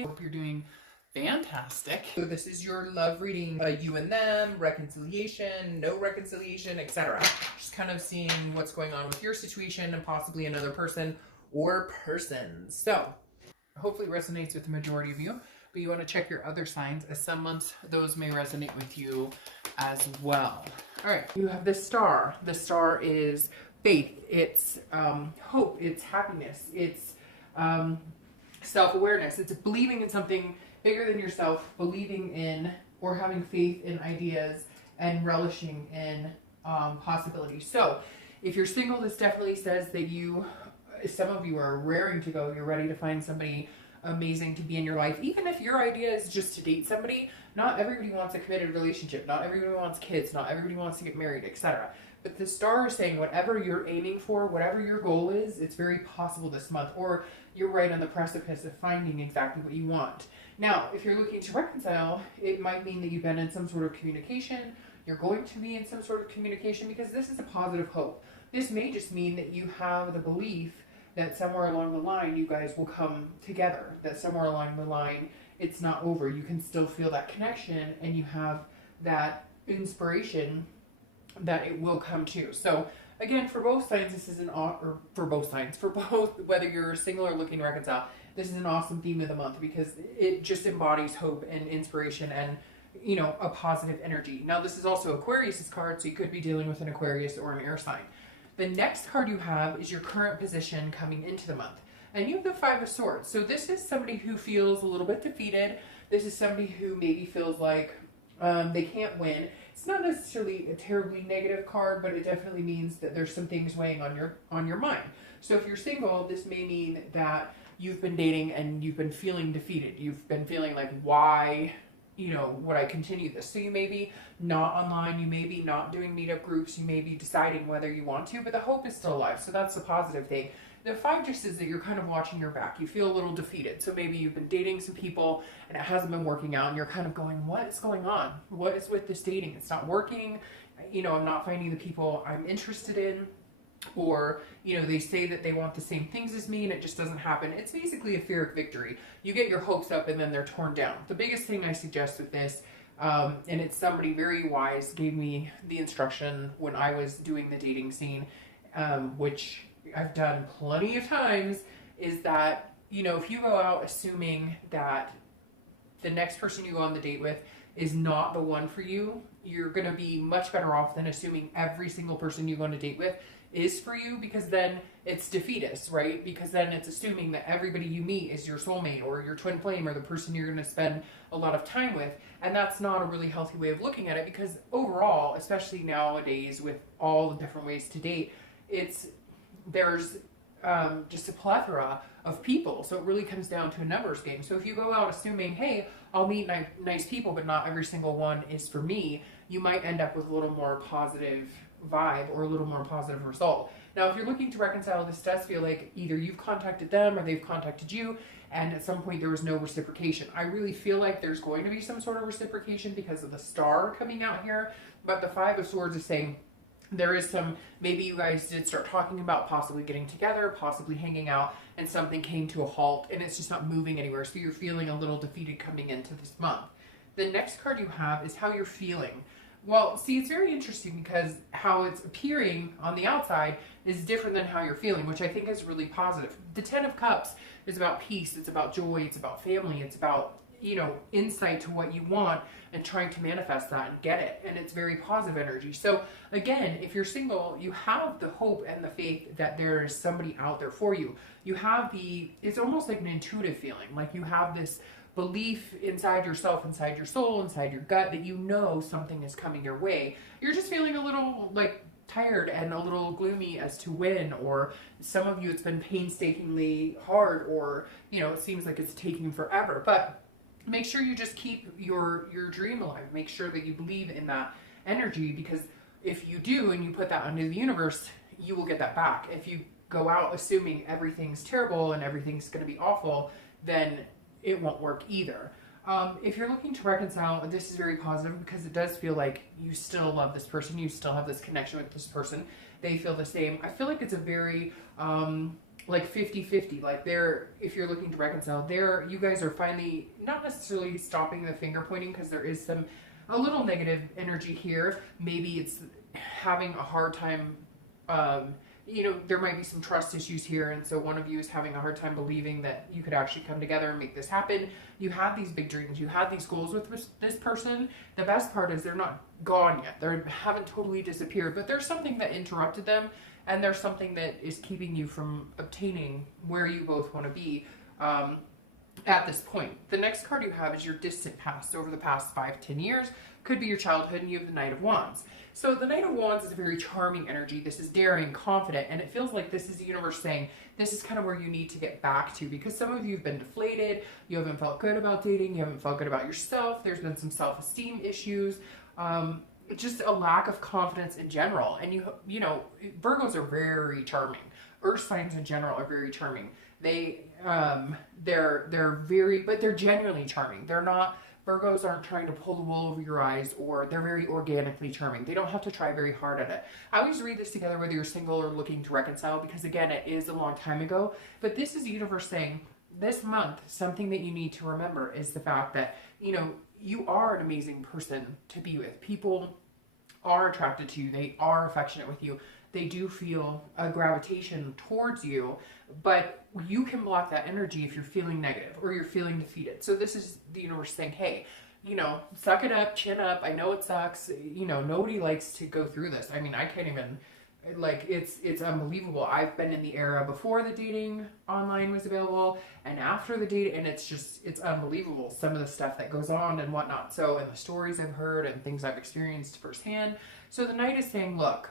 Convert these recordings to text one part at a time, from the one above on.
guys. Hope you're doing fantastic. So this is your love reading, you and them, reconciliation, no reconciliation, etc. Just kind of seeing what's going on with your situation and possibly another person or persons. So hopefully it resonates with the majority of you, but you want to check your other signs, as some months those may resonate with you as well. All right, you have the star. The star is faith, it's hope, it's happiness, it's self-awareness, it's believing in something bigger than yourself, believing in or having faith in ideas and relishing in possibilities. So if you're single, this definitely says that some of you are raring to go. You're ready to find somebody amazing to be in your life. Even if your idea is just to date somebody, not everybody wants a committed relationship. Not everybody wants kids. Not everybody wants to get married, etc. But the star is saying whatever you're aiming for, whatever your goal is, it's very possible this month, or you're right on the precipice of finding exactly what you want. Now, if you're looking to reconcile, it might mean that you've been in some sort of communication. You're going to be in some sort of communication because this is a positive hope. This may just mean that you have the belief that somewhere along the line you guys will come together, that somewhere along the line it's not over. You can still feel that connection and you have that inspiration that it will come to. So again, for both signs, this is for both, whether you're single or looking to reconcile, this is an awesome theme of the month because it just embodies hope and inspiration and, you know, a positive energy. Now, this is also Aquarius's card, so you could be dealing with an Aquarius or an air sign. The next card you have is your current position coming into the month. And you have the Five of Swords. So this is somebody who feels a little bit defeated. This is somebody who maybe feels like they can't win. It's not necessarily a terribly negative card, but it definitely means that there's some things weighing on your mind. So if you're single, this may mean that you've been dating and you've been feeling defeated. You've been feeling like, why, you know, would I continue this? So you may be not online, you may be not doing meetup groups, you may be deciding whether you want to, but the hope is still alive. So that's the positive thing. The five just is that you're kind of watching your back. You feel a little defeated. So maybe you've been dating some people and it hasn't been working out and you're kind of going, what is going on? What is with this dating? It's not working. You know, I'm not finding the people I'm interested in. Or, you know, they say that they want the same things as me and it just doesn't happen. It's basically a fear of victory. You get your hopes up and then they're torn down. The biggest thing I suggest with this, and it's somebody very wise gave me the instruction when I was doing the dating scene, which I've done plenty of times, is that, you know, if you go out assuming that the next person you go on the date with is not the one for you, you're going to be much better off than assuming every single person you go on a date with is for you, because then it's defeatist, right? Because then it's assuming that everybody you meet is your soulmate or your twin flame or the person you're going to spend a lot of time with. And that's not a really healthy way of looking at it, because overall, especially nowadays with all the different ways to date, there's just a plethora of people. So it really comes down to a numbers game. So if you go out assuming, hey, I'll meet nice people, but not every single one is for me, you might end up with a little more positive vibe or a little more positive result. Now, if you're looking to reconcile, this does feel like either you've contacted them or they've contacted you, and at some point there was no reciprocation. I really feel like there's going to be some sort of reciprocation because of the star coming out here, but the Five of Swords is saying there is some, maybe you guys did start talking about possibly getting together, possibly hanging out, and something came to a halt and it's just not moving anywhere. So you're feeling a little defeated coming into this month. The next card you have is how you're feeling. Well, see, it's very interesting because how it's appearing on the outside is different than how you're feeling, which I think is really positive. The Ten of Cups is about peace, it's about joy, it's about family, it's about, you know, insight to what you want and trying to manifest that and get it. And it's very positive energy. So again, if you're single, you have the hope and the faith that there is somebody out there for you. You have it's almost like an intuitive feeling, like you have this belief inside yourself, inside your soul, inside your gut that you know something is coming your way. You're just feeling a little like tired and a little gloomy as to when, or some of you it's been painstakingly hard, or, you know, it seems like it's taking forever. But make sure you just keep your dream alive. Make sure that you believe in that energy, because if you do and you put that into the universe, you will get that back. If you go out assuming everything's terrible and everything's going to be awful, then it won't work either. If you're looking to reconcile, this is very positive because it does feel like you still love this person. You still have this connection with this person. They feel the same. I feel like it's a very like 50-50. Like if you're looking to reconcile, you guys are finally not necessarily stopping the finger pointing, because there is a little negative energy here. Maybe it's having a hard time, there might be some trust issues here, and so one of you is having a hard time believing that you could actually come together and make this happen. You had these big dreams, you had these goals with this person. The best part is they're not gone yet. They haven't totally disappeared, but there's something that interrupted them, and there's something that is keeping you from obtaining where you both want to be at this point. The next card you have is your distant past, over the past 5-10 years. Could be your childhood, and you have the Knight of Wands. So the Knight of Wands is a very charming energy. This is daring, confident, and it feels like this is the universe saying this is kind of where you need to get back to, because some of you have been deflated. You haven't felt good about dating. You haven't felt good about yourself. There's been some self-esteem issues. Just a lack of confidence in general. And you know, Virgos are very charming. Earth signs in general are very charming. They're very, but they're genuinely charming. Virgos aren't trying to pull the wool over your eyes, or they're very organically charming. They don't have to try very hard at it. I always read this together whether you're single or looking to reconcile, because again, it is a long time ago, but this is the universe saying this month, something that you need to remember is the fact that, you know, you are an amazing person to be with. People are attracted to you. They are affectionate with you. They do feel a gravitation towards you, but you can block that energy if you're feeling negative or you're feeling defeated. So this is the universe saying, hey, you know, suck it up, chin up. I know it sucks. You know, nobody likes to go through this. I mean, I can't even, like, it's unbelievable. I've been in the era before the dating online was available and after the date, and it's unbelievable, some of the stuff that goes on and whatnot. So, and the stories I've heard and things I've experienced firsthand. So the Knight is saying, look,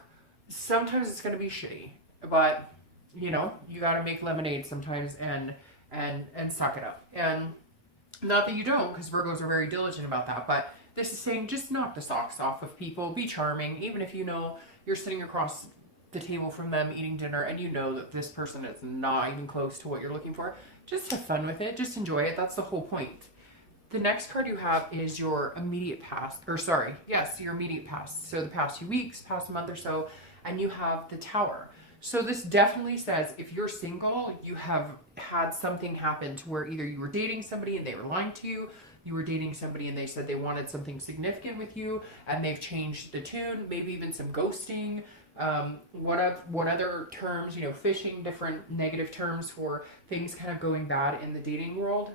sometimes it's going to be shitty, but you know, you got to make lemonade sometimes and suck it up. And not that you don't, because Virgos are very diligent about that, but this is saying just knock the socks off of people, be charming, even if you know you're sitting across the table from them eating dinner and you know that this person is not even close to what you're looking for. Just have fun with it, just enjoy it. That's the whole point. The next card you have is your immediate past, your immediate past. So the past few weeks, past month or so, and you have the Tower. So this definitely says if you're single, you have had something happen to where either you were dating somebody and they were lying to you, you were dating somebody and they said they wanted something significant with you and they've changed the tune, maybe even some ghosting, what other terms, you know, fishing, different negative terms for things kind of going bad in the dating world.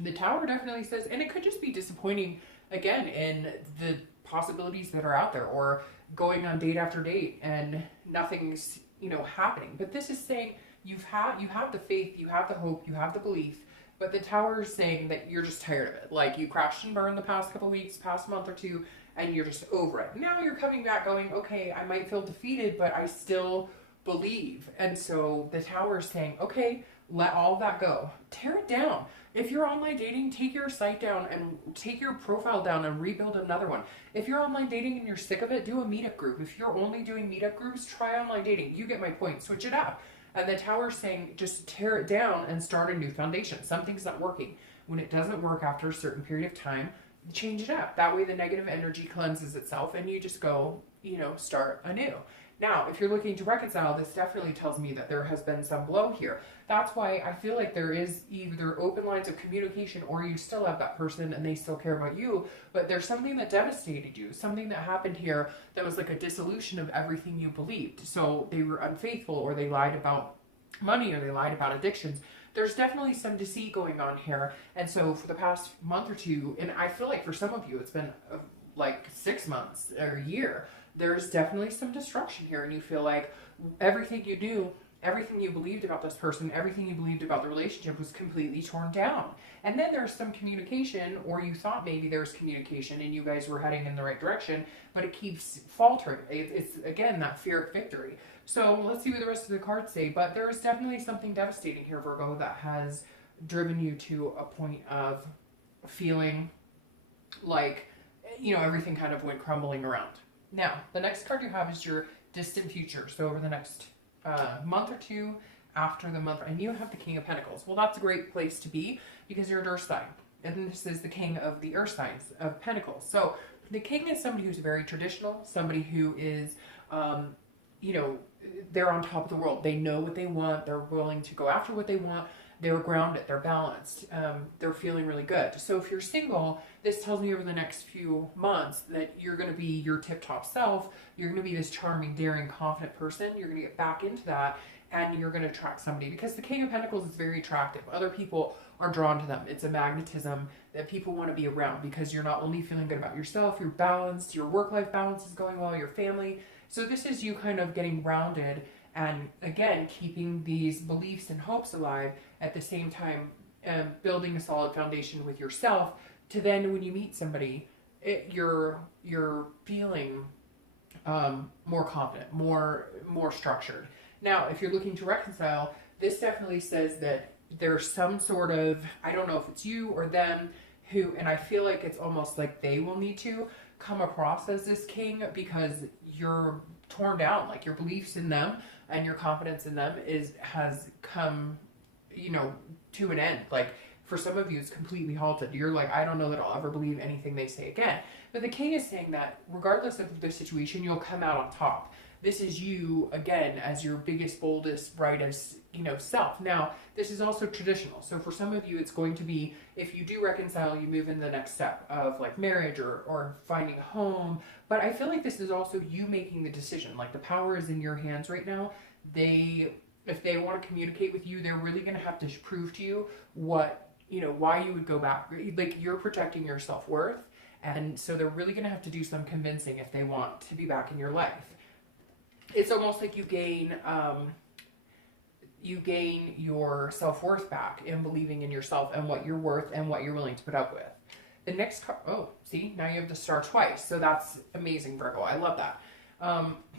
The Tower definitely says, and it could just be disappointing again in the possibilities that are out there, or going on date after date and nothing's, you know, happening. But this is saying you have the faith, you have the hope, you have the belief, but the Tower is saying that you're just tired of it. Like, you crashed and burned the past couple weeks, past month or two, and you're just over it. Now you're coming back going, okay, I might feel defeated, but I still believe. And so the Tower is saying, okay, let all that go. Tear it down. If you're online dating, take your site down and take your profile down and rebuild another one. If you're online dating and you're sick of it, do a meetup group. If you're only doing meetup groups, try online dating. You get my point. Switch it up. And the Tower's saying just tear it down and start a new foundation. Something's not working. When it doesn't work after a certain period of time, change it up. That way the negative energy cleanses itself and you just go, you know, start anew. Now, if you're looking to reconcile, this definitely tells me that there has been some blow here. That's why I feel like there is either open lines of communication, or you still have that person and they still care about you, but there's something that devastated you, something that happened here that was like a dissolution of everything you believed. So they were unfaithful, or they lied about money, or they lied about addictions. There's definitely some deceit going on here. And so for the past month or two, and I feel like for some of you, it's been like 6 months or a year, there's definitely some destruction here, and you feel like everything you knew, everything you believed about this person, everything you believed about the relationship was completely torn down. And then there's some communication, or you thought maybe there was communication and you guys were heading in the right direction, but it keeps faltering. It's again, that fear of victory. So let's see what the rest of the cards say. But there is definitely something devastating here, Virgo, that has driven you to a point of feeling like, you know, everything kind of went crumbling around. Now, the next card you have is your distant future. So over the next month or two after the month, and you have the King of Pentacles. Well, that's a great place to be because you're an Earth sign. And this is the King of the Earth signs of Pentacles. So the King is somebody who's very traditional, somebody who is, you know, they're on top of the world. They know what they want. They're willing to go after what they want. They're grounded. They're balanced. They're feeling really good. So if you're single, this tells me over the next few months that you're going to be your tip-top self. You're going to be this charming, daring, confident person. You're going to get back into that, and you're going to attract somebody, because the King of Pentacles is very attractive. Other people are drawn to them. It's a magnetism that people want to be around, because you're not only feeling good about yourself, you're balanced, your work-life balance is going well, your family. So this is you kind of getting grounded and, again, keeping these beliefs and hopes alive at the same time, building a solid foundation with yourself, to then when you meet somebody, you're feeling more confident, more structured. Now, if you're looking to reconcile, this definitely says that there's some sort of, I don't know if it's you or them, who, and I feel like it's almost like they will need to come across as this king, because you're torn down, like your beliefs in them and your confidence in them has come, you know, to an end. Like for some of you, it's completely halted. You're like, I don't know that I'll ever believe anything they say again. But the king is saying that regardless of the situation, you'll come out on top. This is you, again, as your biggest, boldest, brightest, you know, self. Now, this is also traditional. So for some of you, it's going to be, if you do reconcile, you move into the next step of like marriage or finding a home. But I feel like this is also you making the decision. Like the power is in your hands right now. If they want to communicate with you, they're really going to have to prove to you what, you know, why you would go back. Like you're protecting your self-worth. And so they're really going to have to do some convincing if they want to be back in your life. It's almost like you gain your self-worth back in believing in yourself and what you're worth and what you're willing to put up with. The next card, oh, see, now you have the star twice. So that's amazing, Virgo. I love that.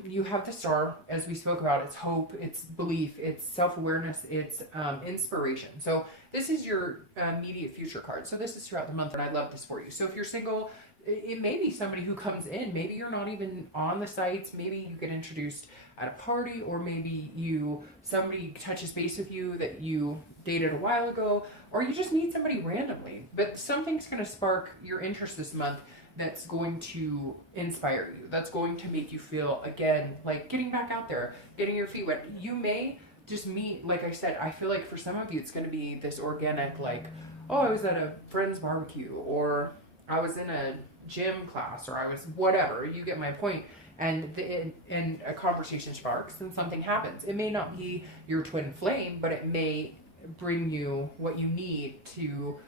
You have the star, as we spoke about. It's hope, it's belief, it's self-awareness, it's inspiration. So this is your immediate future card. So this is throughout the month, and I love this for you. So if you're single, it may be somebody who comes in. Maybe you're not even on the sites. Maybe you get introduced at a party, or maybe somebody touches base with you that you dated a while ago, or you just meet somebody randomly. But something's going to spark your interest this month that's going to inspire you. That's going to make you feel, again, like getting back out there, getting your feet wet. You may just meet, like I said, I feel like for some of you, it's going to be this organic, like, oh, I was at a friend's barbecue, or I was in a gym class, or I was whatever. You get my point. And a conversation sparks and something happens. It may not be your twin flame, but it may bring you what you need to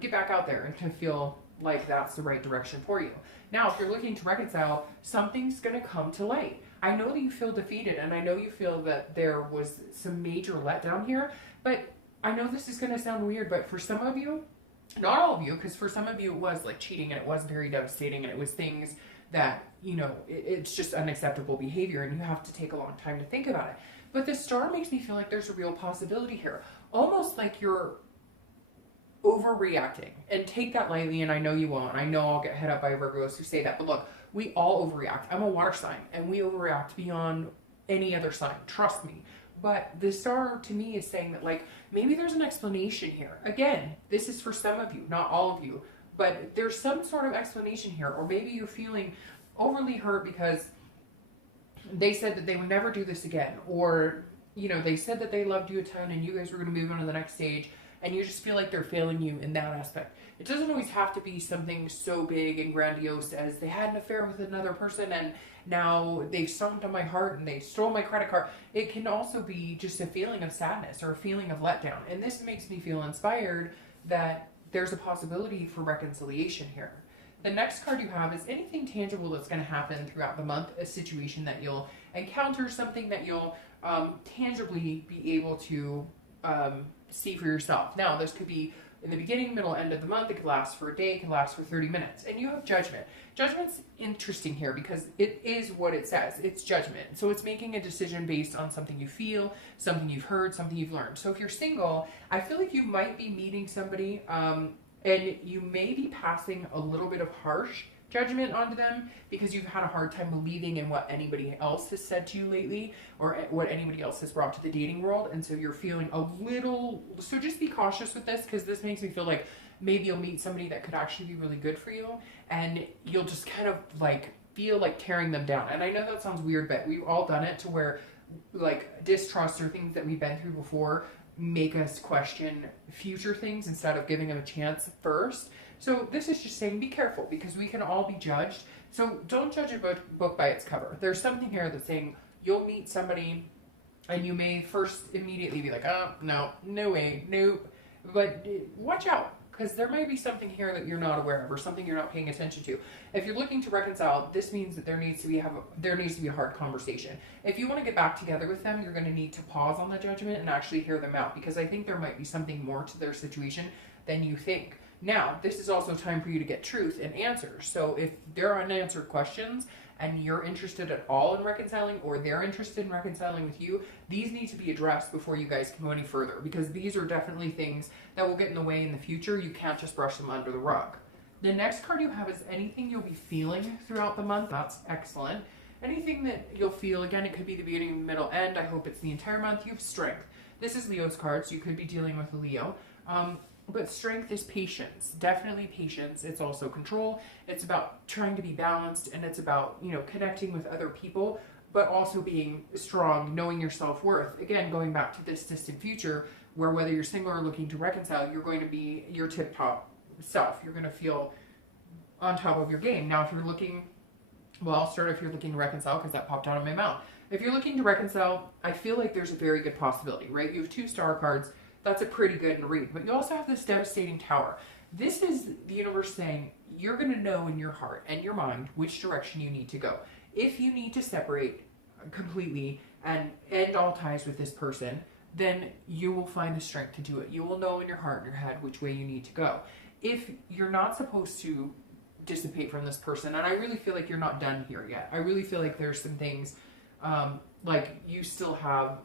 get back out there and to feel like that's the right direction for you. Now, if you're looking to reconcile, something's going to come to light. I know that you feel defeated, and I know you feel that there was some major letdown here, but I know this is going to sound weird, but for some of you, not all of you, because for some of you it was like cheating, and it was very devastating, and it was things that, you know, it's just unacceptable behavior, and you have to take a long time to think about it. But the star makes me feel like there's a real possibility here, almost like you're overreacting. And take that lightly, and I know you won't. I know I'll get hit up by Virgos who say that, but look, we all overreact. I'm a water sign, and we overreact beyond any other sign, trust me. But the star to me is saying that, like, maybe there's an explanation here. Again, this is for some of you, not all of you, but there's some sort of explanation here. Or maybe you're feeling overly hurt because they said that they would never do this again, or, you know, they said that they loved you a ton and you guys were going to move on to the next stage, and you just feel like they're failing you in that aspect. It doesn't always have to be something so big and grandiose as they had an affair with another person and now they've stomped on my heart and they stole my credit card. It can also be just a feeling of sadness or a feeling of letdown. And this makes me feel inspired that there's a possibility for reconciliation here. The next card you have is anything tangible that's going to happen throughout the month, a situation that you'll encounter, something that you'll tangibly be able to see for yourself. Now, this could be in the beginning, middle, end of the month. It could last for a day. It could last for 30 minutes. And you have judgment. Judgment's interesting here because it is what it says. It's judgment. So it's making a decision based on something you feel, something you've heard, something you've learned. So if you're single, I feel like you might be meeting somebody and you may be passing a little bit of harsh judgment onto them because you've had a hard time believing in what anybody else has said to you lately or what anybody else has brought to the dating world. And so you're feeling a little, so just be cautious with this because this makes me feel like maybe you'll meet somebody that could actually be really good for you and you'll just kind of like feel like tearing them down. And I know that sounds weird, but we've all done it to where like distrust or things that we've been through before make us question future things instead of giving them a chance first. So this is just saying be careful, because we can all be judged. So don't judge a book by its cover. There's something here that's saying you'll meet somebody and you may first immediately be like, oh, no way, nope. But watch out, because there may be something here that you're not aware of, or something you're not paying attention to. If you're looking to reconcile, this means that there needs to be a hard conversation. If you want to get back together with them, you're going to need to pause on the judgment and actually hear them out, because I think there might be something more to their situation than you think. Now, this is also time for you to get truth and answers. So if there are unanswered questions and you're interested at all in reconciling, or they're interested in reconciling with you, these need to be addressed before you guys can go any further, because these are definitely things that will get in the way in the future. You can't just brush them under the rug. The next card you have is anything you'll be feeling throughout the month. That's excellent. Anything that you'll feel, again, it could be the beginning, middle, end. I hope it's the entire month. You have strength. This is Leo's card, so you could be dealing with a Leo. But strength is patience, definitely patience. It's also control. It's about trying to be balanced, and it's about, you know, connecting with other people, but also being strong, knowing your self-worth. Again, going back to this distant future, where whether you're single or looking to reconcile, you're going to be your tip-top self. You're going to feel on top of your game. Now, if you're looking, well, I'll start if you're looking to reconcile, because that popped out of my mouth. If you're looking to reconcile, I feel like there's a very good possibility, right? You have 2 star cards. That's a pretty good read. But you also have this devastating Tower. This is the universe saying you're going to know in your heart and your mind which direction you need to go. If you need to separate completely and end all ties with this person, then you will find the strength to do it. You will know in your heart and your head which way you need to go. If you're not supposed to dissipate from this person, and I really feel like you're not done here yet. I really feel like there's some things, like you still have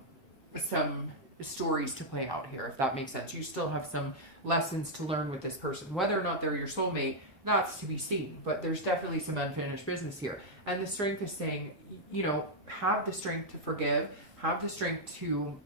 some stories to play out here, if that makes sense. You still have some lessons to learn with this person. Whether or not they're your soulmate, that's to be seen, but there's definitely some unfinished business here. And the strength is saying, you know, have the strength to forgive, have the strength to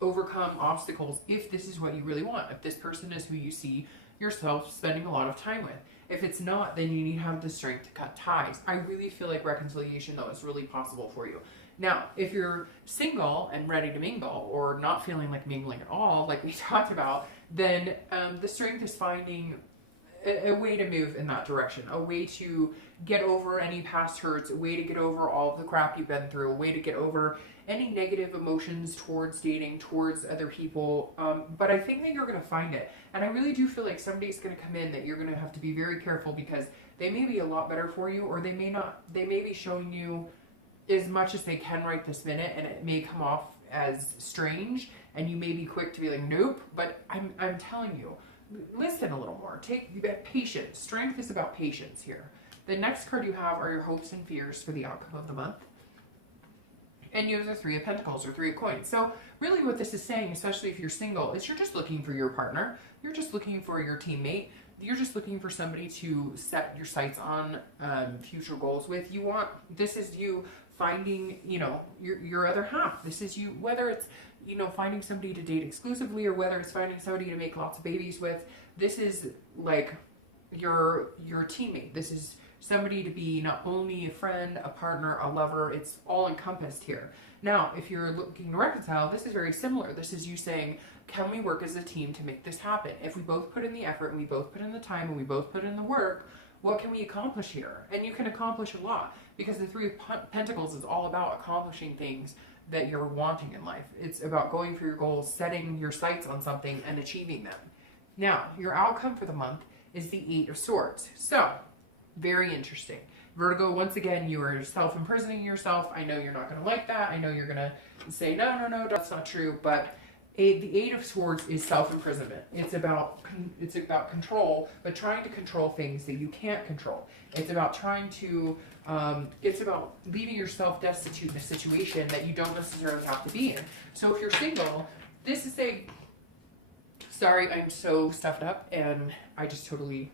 overcome obstacles if this is what you really want, if this person is who you see yourself spending a lot of time with. If it's not, then you need to have the strength to cut ties. I really feel like reconciliation, though, is really possible for you. Now, if you're single and ready to mingle, or not feeling like mingling at all, like we talked about, then the strength is finding a way to move in that direction, a way to get over any past hurts, a way to get over all of the crap you've been through, a way to get over any negative emotions towards dating, towards other people. But I think that you're going to find it. And I really do feel like somebody's going to come in that you're going to have to be very careful, because they may be a lot better for you, or they may not. They may be showing you as much as they can right this minute, and it may come off as strange, and you may be quick to be like, nope. But I'm telling you, listen a little more. Take patience. Strength is about patience here. The next card you have are your hopes and fears for the outcome of the month. And you have the 3 of Pentacles, or 3 of Coins. So really what this is saying, especially if you're single, is you're just looking for your partner. You're just looking for your teammate. You're just looking for somebody to set your sights on future goals with. This is you finding, you know, your other half. This is you, whether it's, you know, finding somebody to date exclusively, or whether it's finding somebody to make lots of babies with. This is like your teammate. This is somebody to be not only a friend, a partner, a lover. It's all encompassed here. Now, if you're looking to reconcile, this is very similar. This is you saying, can we work as a team to make this happen? If we both put in the effort, and we both put in the time, and we both put in the work, what can we accomplish here? And you can accomplish a lot, because the 3 of Pentacles is all about accomplishing things that you're wanting in life. It's about going for your goals, setting your sights on something, and achieving them. Now, your outcome for the month is the 8 of Swords. So, very interesting. Virgo, once again, you are self-imprisoning yourself. I know you're not going to like that. I know you're going to say, no, that's not true. But the 8 of Swords is self-imprisonment. It's about control, but trying to control things that you can't control. It's about trying to, it's about leaving yourself destitute in a situation that you don't necessarily have to be in. So if you're single, this is sorry, I'm so stuffed up, and I just totally,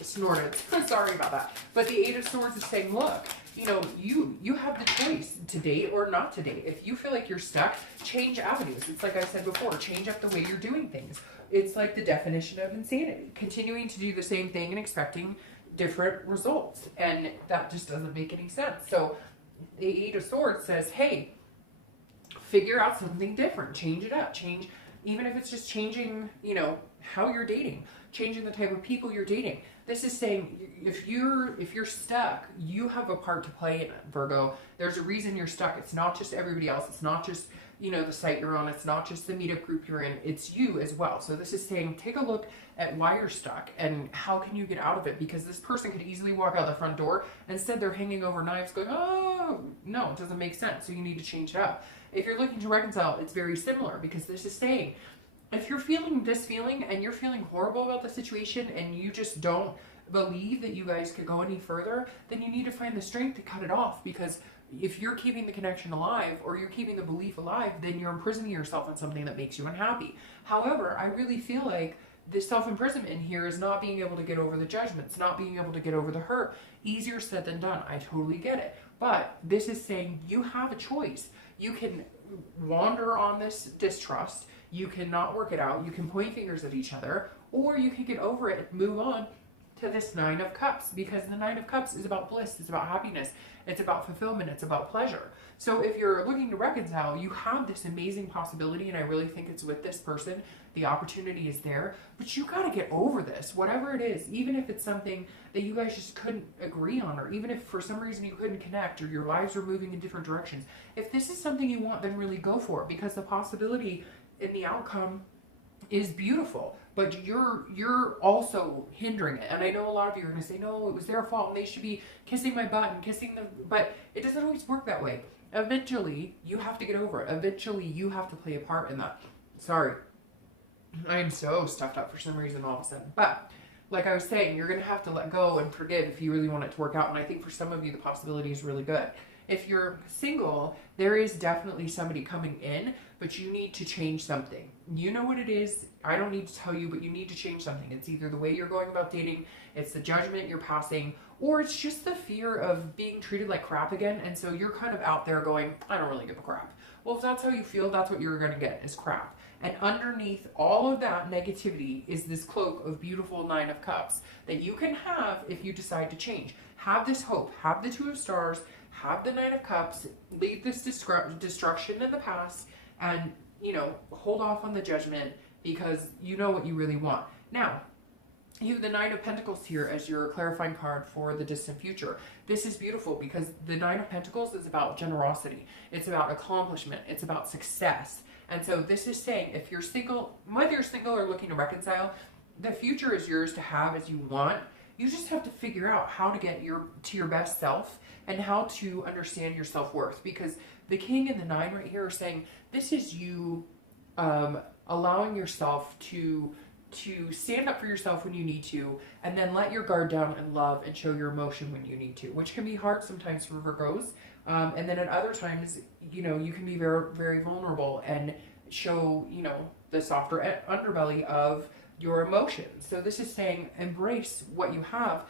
snorted. Sorry about that. But the 8 of Swords is saying, look, you know, you have the choice to date or not to date. If you feel like you're stuck, change avenues. It's like I said before, change up the way you're doing things. It's like the definition of insanity. Continuing to do the same thing and expecting different results. And that just doesn't make any sense. So the 8 of Swords says, hey, figure out something different, change it up, change, even if it's just changing, you know, how you're dating, changing the type of people you're dating. This is saying if you're stuck, you have a part to play in it, Virgo. There's a reason you're stuck. It's not just everybody else. It's not just, you know, the site you're on. It's not just the meetup group you're in. It's you as well. So this is saying take a look at why you're stuck and how can you get out of it, because this person could easily walk out the front door. Instead, they're hanging over knives going, oh, no, it doesn't make sense. So you need to change it up. If you're looking to reconcile, it's very similar, because this is saying if you're feeling this feeling and you're feeling horrible about the situation and you just don't believe that you guys could go any further, then you need to find the strength to cut it off, because if you're keeping the connection alive or you're keeping the belief alive, then you're imprisoning yourself on something that makes you unhappy. However, I really feel like this self-imprisonment in here is not being able to get over the judgments, not being able to get over the hurt. Easier said than done. I totally get it. But this is saying you have a choice. You can wander on this distrust. You can not work it out. You can point fingers at each other, or you can get over it, move on to this Nine of Cups, because the Nine of Cups is about bliss. It's about happiness. It's about fulfillment. It's about pleasure. So if you're looking to reconcile, you have this amazing possibility, and I really think it's with this person. The opportunity is there, but you got to get over this, whatever it is, even if it's something that you guys just couldn't agree on, or even if for some reason you couldn't connect, or your lives are moving in different directions. If this is something you want, then really go for it, because the possibility in the outcome is beautiful, but you're also hindering it. And I know a lot of you are going to say, no, it was their fault and they should be kissing my butt and kissing them, but it doesn't always work that way. Eventually, you have to get over it. Eventually, you have to play a part in that. Sorry, I am so stuffed up for some reason all of a sudden. But like I was saying, you're going to have to let go and forgive if you really want it to work out. And I think for some of you, the possibility is really good. If you're single, there is definitely somebody coming in, but you need to change something. You know what it is. I don't need to tell you, but you need to change something. It's either the way you're going about dating, it's the judgment you're passing, or it's just the fear of being treated like crap again. And so you're kind of out there going, I don't really give a crap. Well, if that's how you feel, that's what you're going to get, is crap. And underneath all of that negativity is this cloak of beautiful Nine of Cups that you can have if you decide to change. Have this hope, have the Two of Stars, have the Nine of Cups, leave this destruction in the past, and, you know, hold off on the judgment, because you know what you really want. Now, you have the Nine of Pentacles here as your clarifying card for the distant future. This is beautiful because the Nine of Pentacles is about generosity. It's about accomplishment. It's about success. And so this is saying if you're single, whether you're single or looking to reconcile, the future is yours to have as you want. You just have to figure out how to get to your best self and how to understand your self-worth, because the King and the Nine right here are saying this is you allowing yourself to stand up for yourself when you need to, and then let your guard down and love and show your emotion when you need to, which can be hard sometimes for Virgos. And then at other times, you know, you can be very, very vulnerable and show, you know, the softer underbelly of your emotions. So this is saying embrace what you have,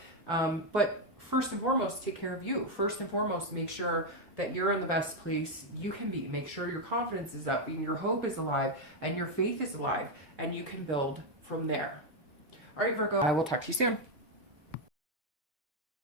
but first and foremost, take care of you. First and foremost, make sure that you're in the best place you can be. Make sure your confidence is up and your hope is alive and your faith is alive, and you can build from there. All right, Virgo, I will talk to you soon.